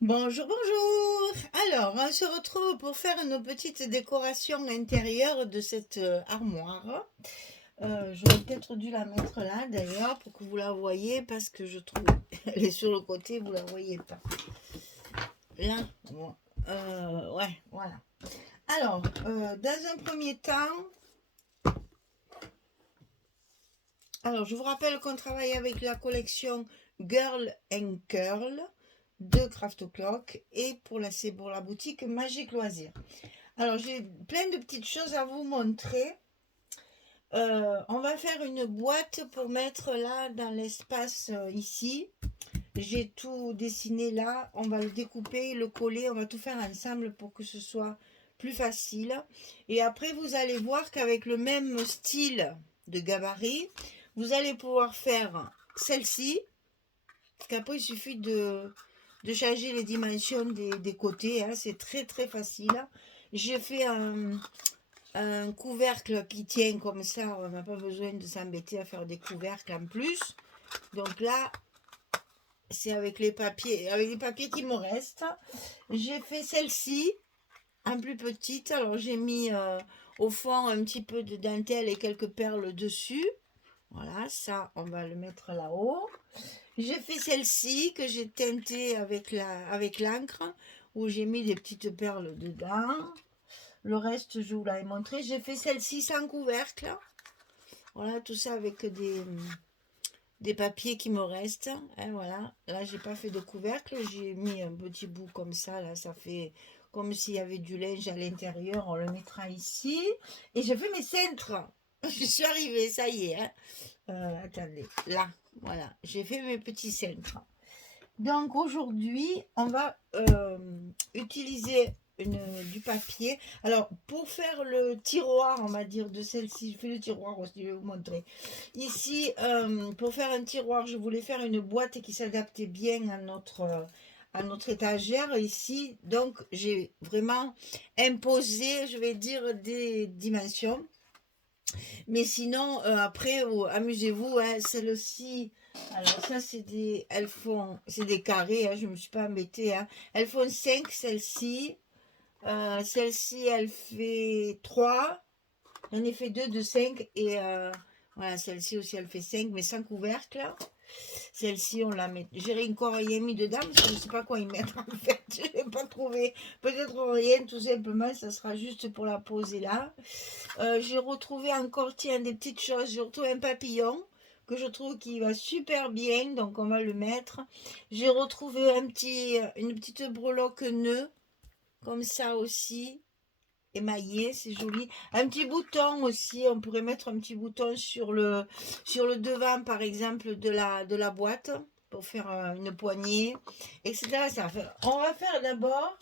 Bonjour, bonjour. Alors, on se retrouve pour faire nos petites décorations intérieures de cette armoire. J'aurais peut-être dû la mettre là d'ailleurs pour que vous la voyez parce que je trouve elle est sur le côté, vous la voyez pas. Là, bon, ouais, voilà. Alors, dans un premier temps, je vous rappelle qu'on travaille avec la collection Girl and Curl de Craft Clock et c'est pour la boutique Magique Loisirs. Alors, j'ai plein de petites choses à vous montrer. On va faire une boîte pour mettre là dans l'espace ici. J'ai tout dessiné là. On va le découper, le coller. On va tout faire ensemble pour que ce soit plus facile. Et après, vous allez voir qu'avec le même style de gabarit, vous allez pouvoir faire celle-ci. Parce qu'après, il suffit de changer les dimensions des côtés. Hein. C'est très très facile. J'ai fait un couvercle qui tient comme ça, on n'a pas besoin de s'embêter à faire des couvercles en plus. Donc là, c'est avec les papiers qui me restent. J'ai fait celle-ci, en plus petite. Alors j'ai mis au fond un petit peu de dentelle et quelques perles dessus. Voilà, ça, on va le mettre là-haut. J'ai fait celle-ci que j'ai teintée avec l'encre, où j'ai mis des petites perles dedans. Le reste, je vous l'avais montré. J'ai fait celle-ci sans couvercle. Voilà, tout ça avec des papiers qui me restent. Hein, voilà. Là, j'ai pas fait de couvercle. J'ai mis un petit bout comme ça. Là, ça fait comme s'il y avait du linge à l'intérieur. On le mettra ici. Et je fais mes cintres. Je suis arrivée, ça y est. Hein. Attendez, là, voilà. J'ai fait mes petits cintres. Donc aujourd'hui, on va utiliser du papier. Alors pour faire le tiroir, on va dire de celle-ci, je fais le tiroir aussi, je vais vous montrer. Ici, pour faire un tiroir, je voulais faire une boîte qui s'adaptait bien à notre étagère ici. Donc j'ai vraiment imposé, je vais dire, des dimensions. Mais sinon, après, amusez-vous, hein, celle-ci. Alors ça, c'est des carrés, hein, je ne me suis pas embêtée. Hein. Elles font 5, celle-ci. Celle-ci, elle fait 3. J'en ai fait 2 de 5. Et voilà, celle-ci aussi, elle fait 5, mais sans couvercle. Celle-ci, on la met. J'ai encore rien mis dedans parce que je ne sais pas quoi y mettre en fait. Je n'ai pas trouvé. Peut-être rien, tout simplement. Ça sera juste pour la poser là. J'ai retrouvé encore, tiens, des petites choses. J'ai retrouvé un papillon que je trouve qui va super bien. Donc, on va le mettre. J'ai retrouvé une petite breloque nœud. Comme ça aussi. Émaillé, c'est joli. Un petit bouton aussi. On pourrait mettre un petit bouton sur le devant, par exemple, de la boîte. Pour faire une poignée, etc. On va faire d'abord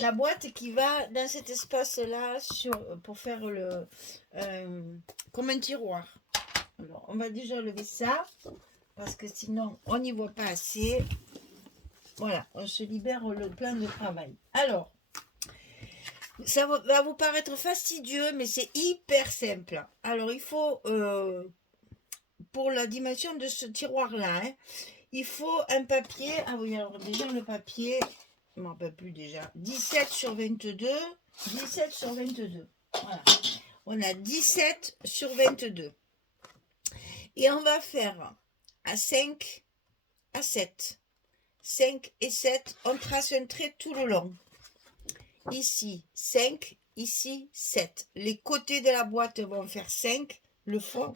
la boîte qui va dans cet espace-là pour faire euh, comme un tiroir. Alors, on va déjà lever ça parce que sinon, on n'y voit pas assez. Voilà, on se libère le plein de travail. Alors, ça va vous paraître fastidieux, mais c'est hyper simple. Alors, il faut, pour la dimension de ce tiroir-là, hein, il faut un papier. Ah oui, alors déjà, le papier, je ne m'en rappelle plus déjà. 17 sur 22. 17 sur 22. Voilà. On a 17 sur 22. Et on va faire à 5, à 7. 5 et 7, on trace un trait tout le long. Ici 5, ici 7. Les côtés de la boîte vont faire 5, le fond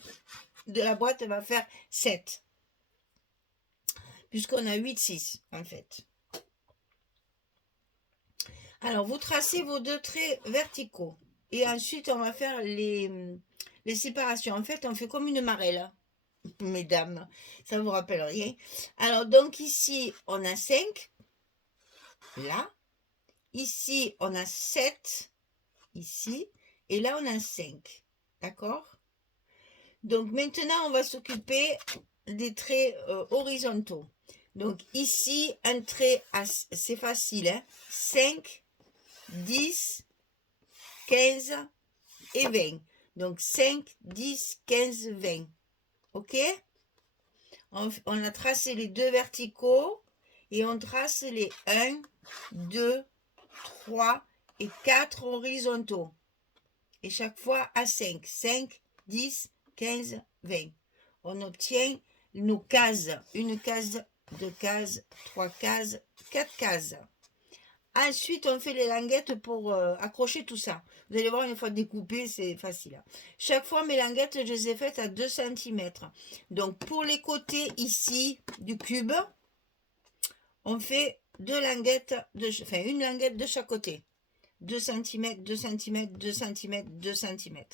de la boîte va faire 7. Puisqu'on a 8, 6 en fait. Alors vous tracez vos deux traits verticaux. Et ensuite on va faire les séparations. En fait on fait comme une marelle. Mesdames, ça vous rappelle rien. Alors donc ici on a 5, là. Ici on a 7, ici. Et là on a 5. D'accord? Donc maintenant on va s'occuper des traits horizontaux. Donc ici un trait, c'est facile. Hein? 5, 10, 15 et 20. Donc 5, 10, 15, 20. Ok? On a tracé les deux verticaux. et on trace les 1, 2, 3 et 4 horizontaux. Et chaque fois à 5, 5, 10, 15, 20. On obtient nos cases, une case, 2 cases, 3 cases, 4 cases. Ensuite, on fait les languettes pour accrocher tout ça. Vous allez voir, une fois découpé, c'est facile. Chaque fois, mes languettes, je les ai faites à 2 cm. Donc, pour les côtés ici du cube, on fait une languette de chaque côté. 2 cm, 2 cm, 2 cm, 2 cm.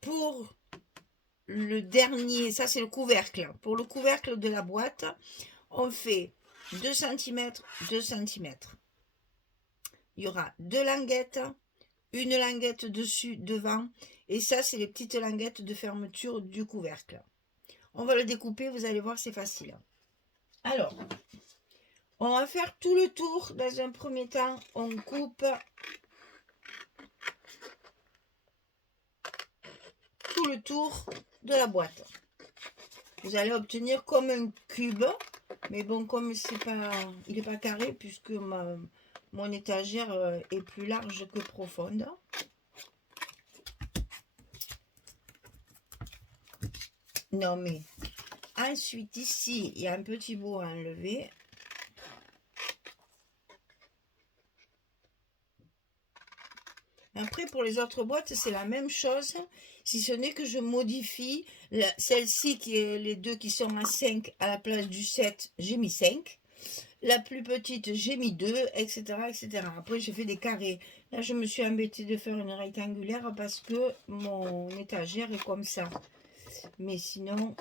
Pour le dernier, ça c'est le couvercle. Pour le couvercle de la boîte, on fait 2 cm, 2 cm. Il y aura 2 languettes, une languette dessus, devant, et ça c'est les petites languettes de fermeture du couvercle. On va le découper, vous allez voir, c'est facile. Alors, on va faire tout le tour. Dans un premier temps, on coupe tout le tour de la boîte. Vous allez obtenir comme un cube, mais bon, comme c'est pas, il n'est pas carré puisque mon étagère est plus large que profonde. Non mais ensuite ici il y a un petit bout à enlever. Après pour les autres boîtes c'est la même chose, si ce n'est que je modifie celle-ci qui est les deux qui sont à 5 à la place du 7, j'ai mis 5. La plus petite, j'ai mis 2, etc., etc. Après, j'ai fait des carrés. Là, je me suis embêtée de faire une rectangulaire parce que mon étagère est comme ça. Mais sinon,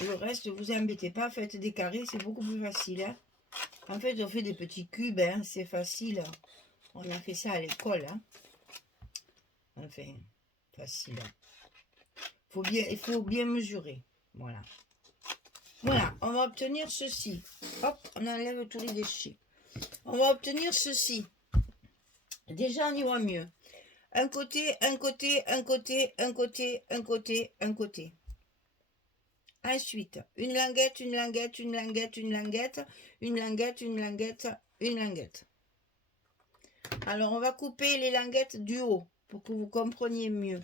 le reste, ne vous embêtez pas. Faites des carrés, c'est beaucoup plus facile. Hein. En fait, on fait des petits cubes, hein, c'est facile. On a fait ça à l'école. Hein. Enfin, facile. Il faut bien mesurer. Voilà. Voilà, on va obtenir ceci. Hop, on enlève tous les déchets. On va obtenir ceci. Déjà, on y voit mieux. Un côté, un côté, un côté, un côté, un côté, un côté. Ensuite, une languette, une languette, une languette, une languette, une languette, une languette, une languette. Alors, on va couper les languettes du haut pour que vous compreniez mieux.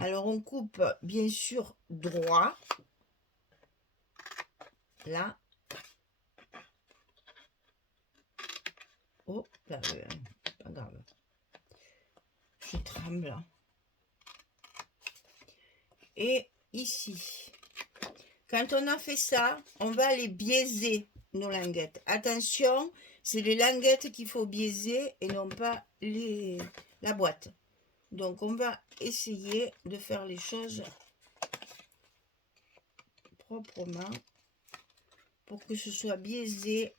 Alors, on coupe bien sûr droit. Là. Oh, là, pas grave. Je tremble. Et ici. Quand on a fait ça, on va les biaiser, nos languettes. Attention, c'est les languettes qu'il faut biaiser et non pas la boîte. Donc, on va essayer de faire les choses proprement pour que ce soit biaisé.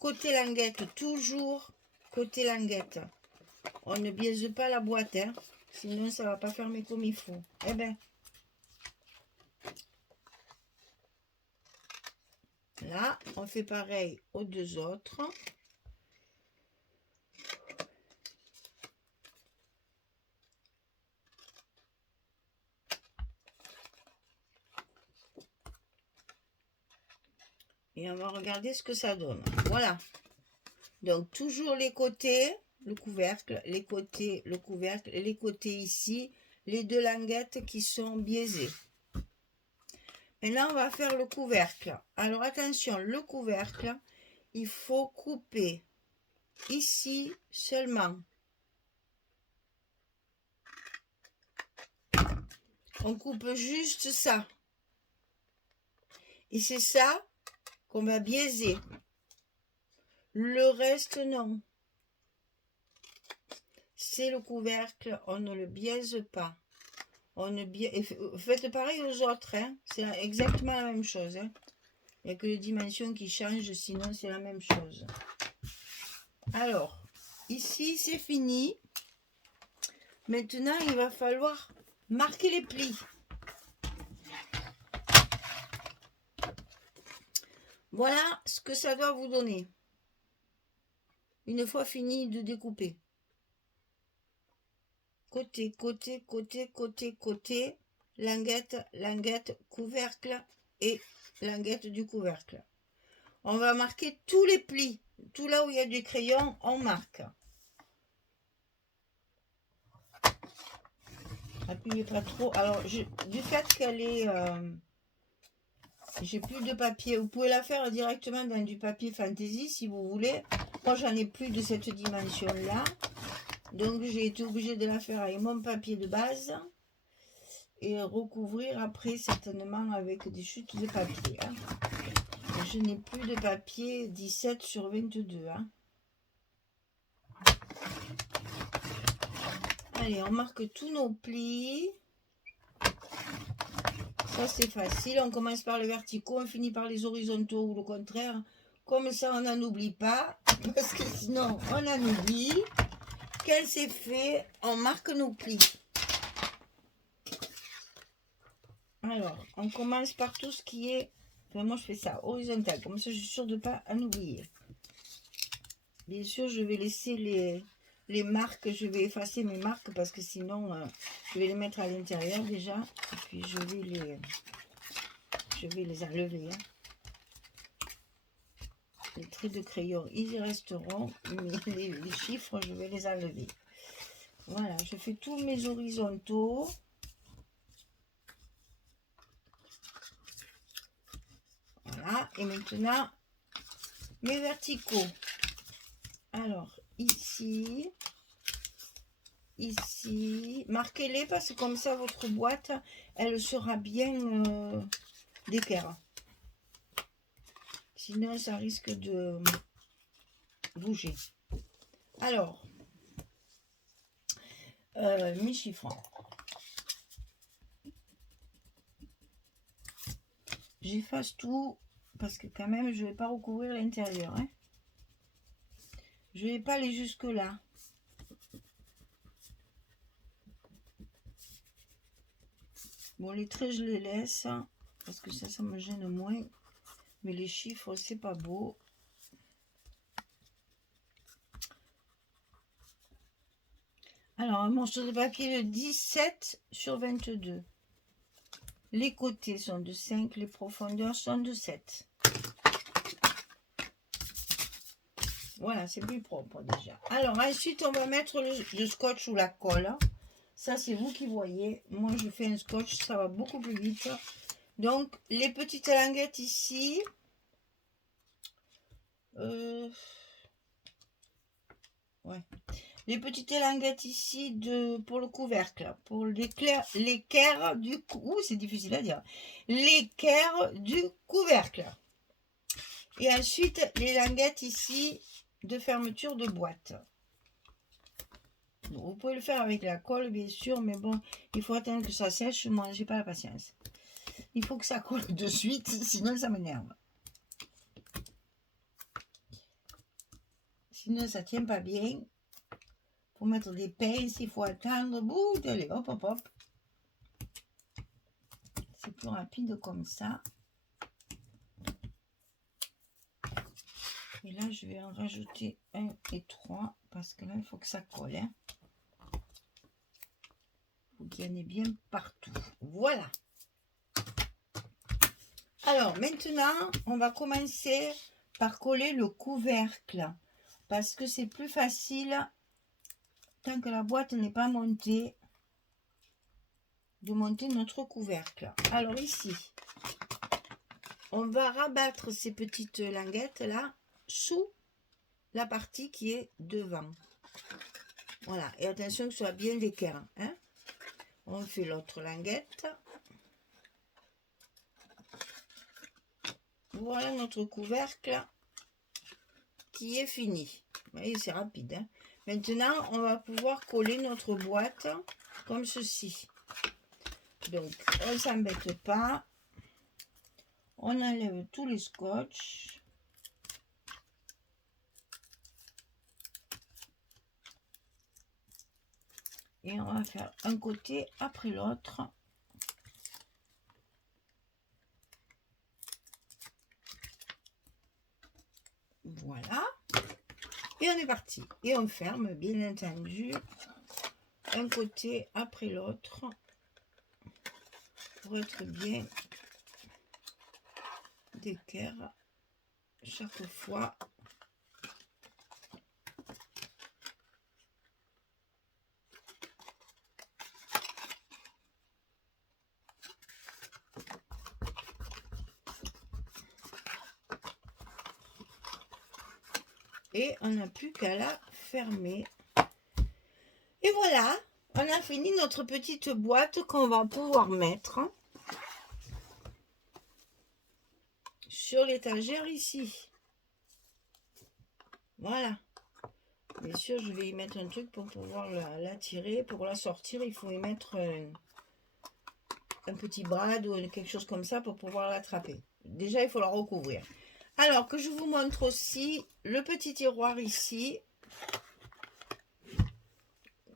Côté languette, toujours côté languette. On ne biaise pas la boîte, hein, sinon ça ne va pas fermer comme il faut. Eh bien, là, on fait pareil aux deux autres. Et on va regarder ce que ça donne. Voilà. Donc, toujours les côtés, le couvercle, les côtés, le couvercle, et les côtés ici, les deux languettes qui sont biaisées. Maintenant, on va faire le couvercle. Alors, attention, le couvercle, il faut couper ici seulement. On coupe juste ça. Et c'est ça qu'on va biaiser. Le reste, non. C'est le couvercle, on ne le biaise pas. On ne faites pareil aux autres, hein. C'est exactement la même chose. Hein. Il n'y a que les dimensions qui changent, sinon c'est la même chose. Alors, ici c'est fini. Maintenant, il va falloir marquer les plis. Voilà ce que ça doit vous donner. Une fois fini de découper. Côté, côté, côté, côté, côté. Languette, languette, couvercle et languette du couvercle. On va marquer tous les plis. Tout là où il y a du crayon, on marque. Appuyez pas trop. Alors, du fait qu'elle est... j'ai plus de papier. Vous pouvez la faire directement dans du papier fantaisie si vous voulez. Moi, j'en ai plus de cette dimension-là. Donc, j'ai été obligée de la faire avec mon papier de base. Et recouvrir après, certainement, avec des chutes de papier. Hein. Je n'ai plus de papier 17 sur 22. Hein. Allez, on marque tous nos plis. Ça, c'est facile. On commence par les verticaux, on finit par les horizontaux ou le contraire. Comme ça, on n'en oublie pas. Parce que sinon, on en oublie. Quand c'est fait, on marque nos plis. Alors, on commence par tout ce qui est... Enfin, moi, je fais ça, horizontal. Comme ça, je suis sûre de ne pas en oublier. Bien sûr, je vais laisser les marques. Je vais effacer mes marques parce que sinon, je vais les mettre à l'intérieur déjà. Et puis, je vais les enlever. Hein. Les traits de crayon, ils y resteront. Mais les chiffres, je vais les enlever. Voilà, je fais tous mes horizontaux. Voilà, et maintenant, mes verticaux. Alors, ici, marquez-les parce que comme ça, votre boîte, elle sera bien d'équerre. Sinon, ça risque de bouger. Alors, mes chiffres. J'efface tout parce que quand même, je ne vais pas recouvrir l'intérieur. Hein. Je ne vais pas aller jusque là. Bon, les traits, je les laisse parce que ça me gêne moins. Mais les chiffres, c'est pas beau. Alors, un morceau de papier de 17 sur 22. Les côtés sont de 5, les profondeurs sont de 7. Voilà, c'est plus propre déjà. Alors, ensuite, on va mettre le scotch ou la colle. Ça, c'est vous qui voyez. Moi, je fais un scotch, ça va beaucoup plus vite. Donc, les petites languettes ici. Ouais. Les petites languettes ici pour le couvercle. Pour l'équerre du... Ouh, c'est difficile à dire. L'équerre du couvercle. Et ensuite, les languettes ici de fermeture de boîte. Bon, vous pouvez le faire avec la colle, bien sûr, mais bon, il faut attendre que ça sèche. Moi, j'ai pas la patience. Il faut que ça colle de suite, sinon ça m'énerve. Sinon, ça tient pas bien. Pour mettre des pinces, il faut attendre. Bouh, allez, hop, hop, hop. C'est plus rapide comme ça. Et là, je vais en rajouter 1 et 3 parce que là, il faut que ça colle. Hein. Il faut qu'il y en ait bien partout. Voilà. Alors, maintenant, on va commencer par coller le couvercle parce que c'est plus facile tant que la boîte n'est pas montée de monter notre couvercle. Alors ici, on va rabattre ces petites languettes là sous la partie qui est devant. Voilà, et attention que ce soit bien d'équerre. Hein. On fait l'autre languette. Voilà notre couvercle qui est fini. Vous voyez, c'est rapide. Hein. Maintenant, on va pouvoir coller notre boîte comme ceci. Donc, on ne s'embête pas. On enlève tous les scotch. Et on va faire un côté après l'autre. Voilà. Et on est parti. Et on ferme, bien entendu, un côté après l'autre pour être bien d'équerre. chaque fois. Et on n'a plus qu'à la fermer. Et voilà, on a fini notre petite boîte qu'on va pouvoir mettre sur l'étagère ici. Voilà. Bien sûr, je vais y mettre un truc pour pouvoir la tirer. Pour la sortir, il faut y mettre un petit brad ou quelque chose comme ça pour pouvoir l'attraper. Déjà, il faut la recouvrir. Alors, que je vous montre aussi le petit tiroir ici.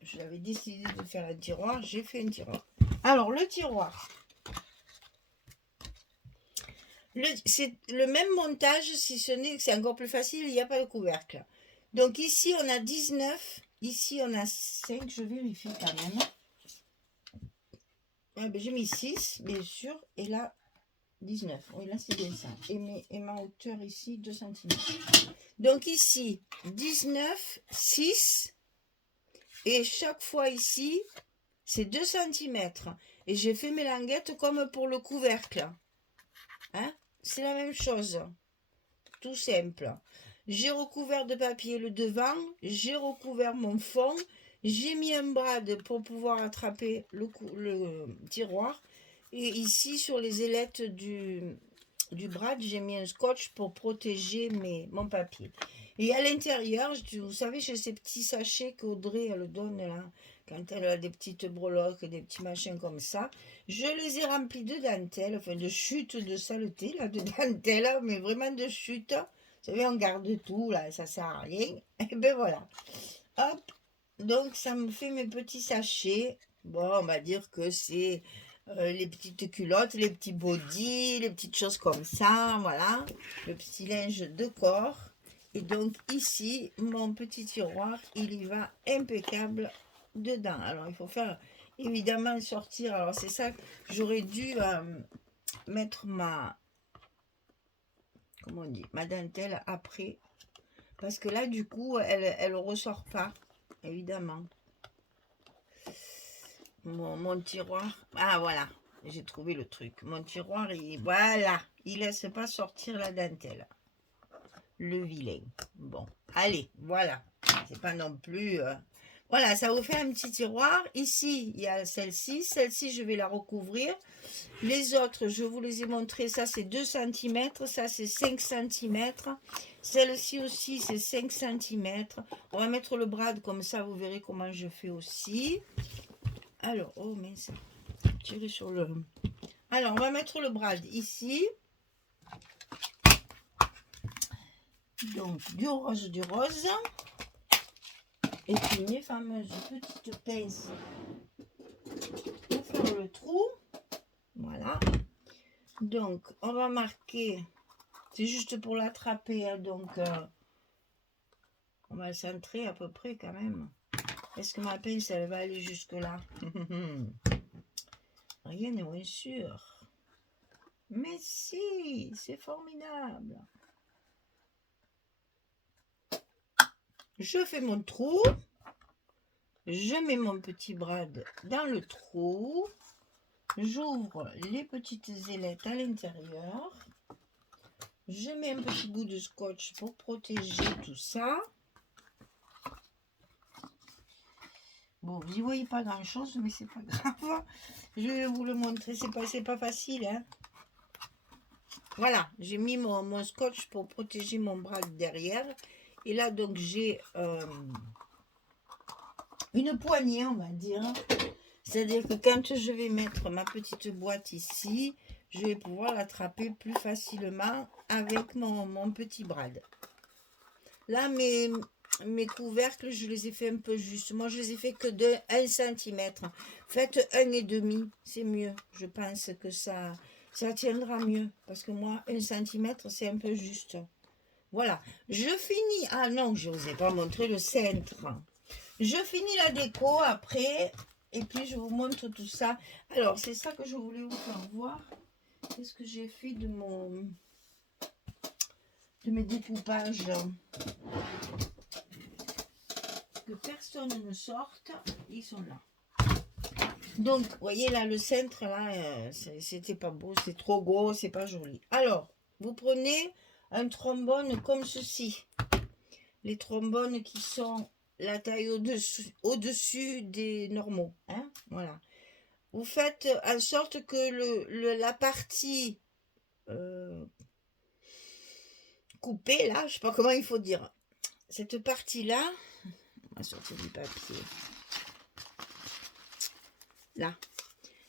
J'avais décidé de faire un tiroir, j'ai fait un tiroir. Alors, le tiroir. C'est le même montage, si ce n'est que c'est encore plus facile, il n'y a pas de couvercle. Donc ici, on a 19. Ici, on a 5. Je vérifie quand même. Ah, ben, j'ai mis 6, bien sûr. Et là, 19. Oui, là, c'est bien ça. Et ma hauteur ici, 2 cm. Donc ici, 19, 6. Et chaque fois ici, c'est 2 cm. Et j'ai fait mes languettes comme pour le couvercle. Hein? C'est la même chose. Tout simple. J'ai recouvert de papier le devant. J'ai recouvert mon fond. J'ai mis un brad pour pouvoir attraper le tiroir. Et ici, sur les ailettes du brad, j'ai mis un scotch pour protéger mon papier. Et à l'intérieur, vous savez, j'ai ces petits sachets qu'Audrey, elle donne là, quand elle a des petites breloques, des petits machins comme ça. Je les ai remplis de dentelle, enfin de chute de saleté, là, de dentelle, mais vraiment de chute. Vous savez, on garde tout, là, ça sert à rien. Et ben voilà. Hop. Donc, ça me fait mes petits sachets. Bon, on va dire que c'est les petites culottes, les petits bodys, les petites choses comme ça, voilà. Le petit linge de corps. Et donc, ici, mon petit tiroir, il y va impeccable dedans. Alors, il faut faire, évidemment, sortir. Alors, c'est ça, j'aurais dû mettre comment on dit, ma dentelle après. Parce que là, du coup, elle ressort pas, évidemment. Mon tiroir. Ah, voilà. J'ai trouvé le truc. Mon tiroir, voilà. Il laisse pas sortir la dentelle. Le vilain. Bon. Allez, voilà. C'est pas non plus... Voilà, ça vous fait un petit tiroir. Ici, il y a celle-ci. Celle-ci, je vais la recouvrir. Les autres, je vous les ai montrés. Ça, c'est 2 cm. Ça, c'est 5 cm. Celle-ci aussi, c'est 5 cm. On va mettre le brad comme ça. Vous verrez comment je fais aussi. Alors, oh mince, tirer sur le... Alors, on va mettre le brad ici. Donc, du rose. Et puis, mes fameuses petites pinces pour faire le trou. Voilà. Donc, on va marquer... C'est juste pour l'attraper, hein, donc... on va le centrer à peu près quand même. Est-ce que ma pince, elle va aller jusque-là? Rien n'est moins sûr. Mais si, c'est formidable. Je fais mon trou. Je mets mon petit brad dans le trou. J'ouvre les petites ailettes à l'intérieur. Je mets un petit bout de scotch pour protéger tout ça. Bon, vous n'y voyez pas grand chose, mais c'est pas grave. Je vais vous le montrer, c'est pas facile, hein. Voilà, j'ai mis mon scotch pour protéger mon brad derrière. Et là, donc, j'ai une poignée, on va dire. C'est-à-dire que quand je vais mettre ma petite boîte ici, je vais pouvoir l'attraper plus facilement avec mon petit brad. Là, mes couvercles, je les ai fait un peu juste. Moi, je les ai fait que de 1 cm. Faites 1,5, c'est mieux. Je pense que ça tiendra mieux. Parce que moi, 1 cm, c'est un peu juste. Voilà. Je finis. Ah non, je ne vous ai pas montré le centre. Je finis la déco après. Et puis, je vous montre tout ça. Alors, c'est ça que je voulais vous faire voir. Qu'est-ce que j'ai fait de de mes découpages que personne ne sorte, ils sont là. Donc, vous voyez là, le centre, là, c'était pas beau, c'est trop gros, c'est pas joli. Alors, vous prenez un trombone comme ceci. Les trombones qui sont la taille au-dessus des normaux. Hein, voilà. Vous faites en sorte que la partie coupée, là, je sais pas comment il faut dire, cette partie-là, on va sortir du papier. Là.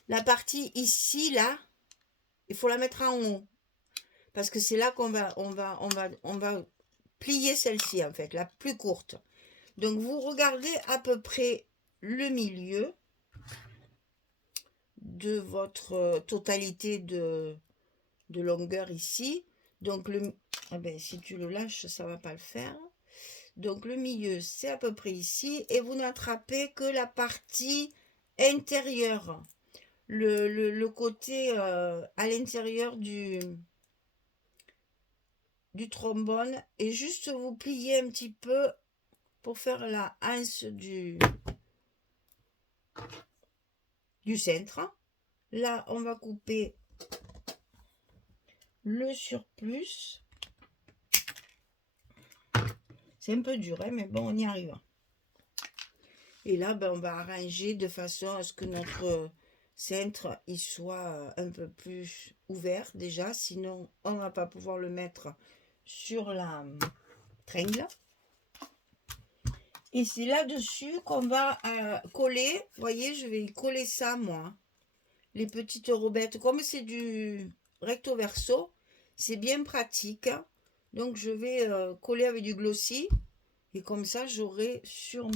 La partie ici, là, il faut la mettre en haut. Parce que c'est là qu'on va plier celle-ci, en fait, la plus courte. Donc, vous regardez à peu près le milieu de votre totalité de longueur ici. Donc, ah ben, si tu le lâches, ça ne va pas le faire. Donc, le milieu, c'est à peu près ici. Et vous n'attrapez que la partie intérieure. Le côté à l'intérieur du trombone. Et juste vous pliez un petit peu pour faire la anse du centre. Là, on va couper le surplus. C'est un peu dur, hein, mais bon, on y arrive. Et là, ben, on va arranger de façon à ce que notre centre il soit un peu plus ouvert déjà. Sinon, on ne va pas pouvoir le mettre sur la tringle. Et c'est là-dessus qu'on va coller. Vous voyez, je vais coller ça, moi. Les petites robettes. Comme c'est du recto verso, c'est bien pratique. Donc, je vais coller avec du glossy. Et comme ça, j'aurai sur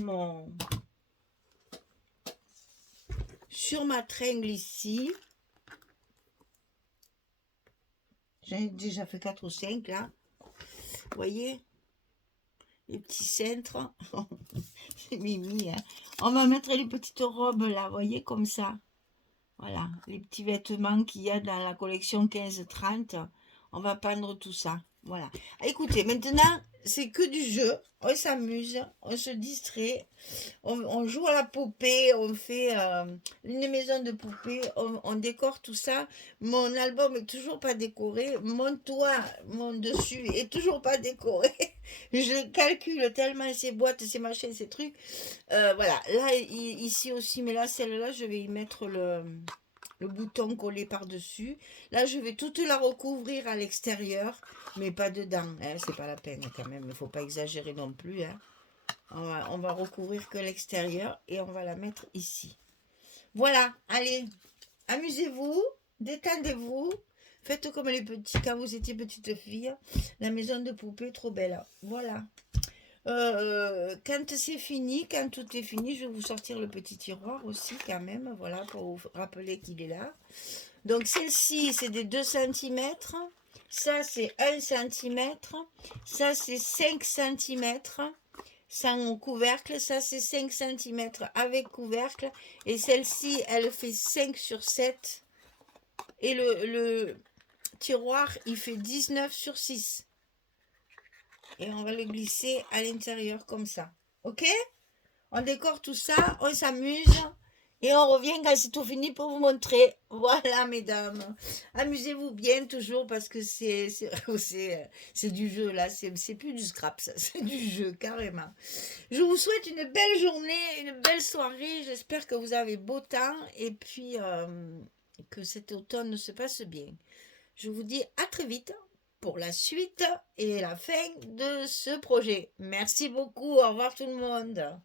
ma tringle ici. J'ai déjà fait 4 ou 5 là. Vous voyez les petits cintres. C'est mimi, hein. On va mettre les petites robes là, vous voyez, comme ça. Voilà, les petits vêtements qu'il y a dans la collection 15-30. On va peindre tout ça. Voilà. Écoutez, maintenant, c'est que du jeu. On s'amuse, on se distrait. On joue à la poupée, on fait une maison de poupée, on décore tout ça. Mon album est toujours pas décoré. Mon toit, mon dessus est toujours pas décoré. Je calcule tellement ces boîtes, ces machins, ces trucs. Voilà, là, ici aussi, mais là, celle-là, je vais y mettre le bouton collé par-dessus. Là, je vais toute la recouvrir à l'extérieur, mais pas dedans. Hein, c'est pas la peine quand même, il ne faut pas exagérer non plus. Hein. On va recouvrir que l'extérieur et on va la mettre ici. Voilà, allez, amusez-vous, détendez-vous. Faites comme les petits, quand vous étiez petite fille. La maison de poupée, trop belle. Voilà. Quand c'est fini, quand tout est fini, je vais vous sortir le petit tiroir aussi quand même, voilà, pour vous rappeler qu'il est là. Donc celle-ci, c'est des 2 cm. Ça, c'est 1 cm. Ça, c'est 5 cm. Sans couvercle. Ça, c'est 5 cm avec couvercle. Et celle-ci, elle fait 5 sur 7. Et le tiroir, il fait 19 sur 6. Et on va le glisser à l'intérieur comme ça. Ok? On décore tout ça, on s'amuse. Et on revient quand c'est tout fini pour vous montrer. Voilà, mesdames. Amusez-vous bien toujours parce que c'est du jeu, là. C'est plus du scrap, ça. C'est du jeu, carrément. Je vous souhaite une belle journée, une belle soirée. J'espère que vous avez beau temps et puis que cet automne se passe bien. Je vous dis à très vite pour la suite et la fin de ce projet. Merci beaucoup. Au revoir tout le monde.